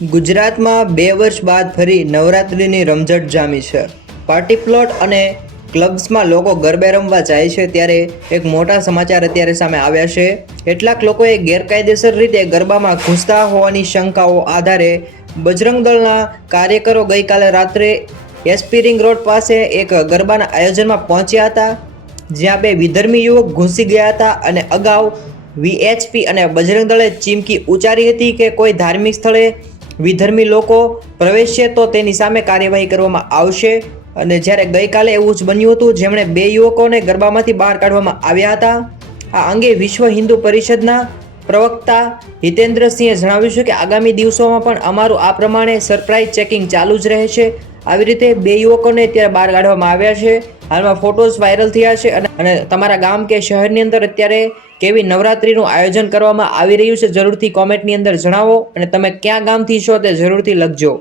ગુજરાતમાં 2 વર્ષ બાદ ફરી નવરાત્રિની રમઝટ જામી છે. પાર્ટી પ્લોટ અને ક્લબ્સમાં લોકો ગરબે રમવા જાય છે ત્યારે એક મોટા સમાચાર અત્યારે સામે આવ્યા છે. કેટલાક લોકોએ ગેરકાયદેસર રીતે ગરબામાં ઘૂસતા હોવાની શંકાઓ આધારે બજરંગ દળના કાર્યકરો ગઈકાલે રાત્રે એસપી રિંગ રોડ પાસે એક ગરબાના આયોજનમાં પહોંચ્યા હતા, જ્યાં 2 વિધર્મી યુવક ઘૂસી ગયા હતા અને અગાઉ વીએચપી અને બજરંગ દળે ચીમકી ઉચ્ચારી હતી કે કોઈ ધાર્મિક સ્થળે વિધર્મી લોકો પ્રવેશશે તો તેની સામે કાર્યવાહી કરવામાં આવશે. અને જ્યારે ગઈકાલે એવું જ બન્યું હતું, જેમણે 2 યુવકોને ગરબામાંથી બહાર કાઢવામાં આવ્યા હતા. આ અંગે વિશ્વ હિન્દુ પરિષદના પ્રવક્તા હિતેન્દ્રસિંહે જણાવ્યું છે કે આગામી દિવસોમાં પણ અમારું આ પ્રમાણે સરપ્રાઇઝ ચેકિંગ ચાલુ જ રહેશે. આવી રીતે 2 યુવકોને અત્યારે બહાર કાઢવામાં આવ્યા છે. હાલમાં ફોટોઝ વાયરલ થયા છે અને તમારા ગામ કે શહેરની અંદર અત્યારે કેવી નવરાત્રીનું આયોજન કરવામાં આવી રહ્યું છે જરૂરથી કોમેન્ટની અંદર જણાવો અને તમે ક્યાં ગામથી છો તે જરૂરથી લખજો.